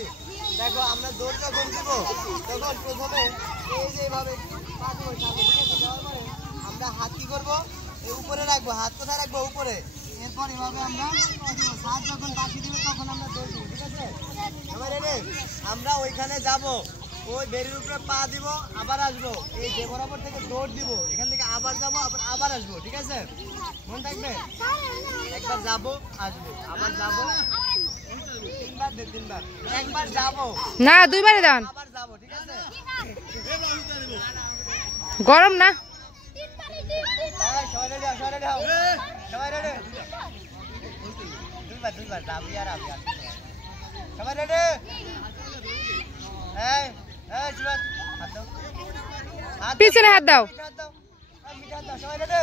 নাকি? দেখো আমরা দৌড় যখন দিব তখন প্রথমে এই যে এইভাবে পা দিব সামনে, ঠিক আছে? দেওয়ার পরে আমরা হাত কি করবো, এই উপরে রাখবো। হাত কোথায় রাখবো? উপরে। এরপর এভাবে আমরা হাত যখন বাঁশি দিবে তখন আমরা দৌড় দিব, ঠিক আছে? এবার আমরা ওইখানে যাব, ওই বেরির উপরে পা দিব, আবার আসবো, এই যে বরাবর থেকে দৌড় দিব, এখান থেকে আবার যাবো, আবার আসবো, ঠিক আছে? মনে থাকবে? একবার যাবো, আসবো, আবার যাবো, তিনবার। একবার যাবো না, দুইবারে দেন, আবার যাবো, ঠিক আছে? গরম না। সবাই রেডি সবাই রেডি। দুইবার যাবি আর আমি আর সবাই রেডি। পিছনে হাত দাও। সবাই রেডি।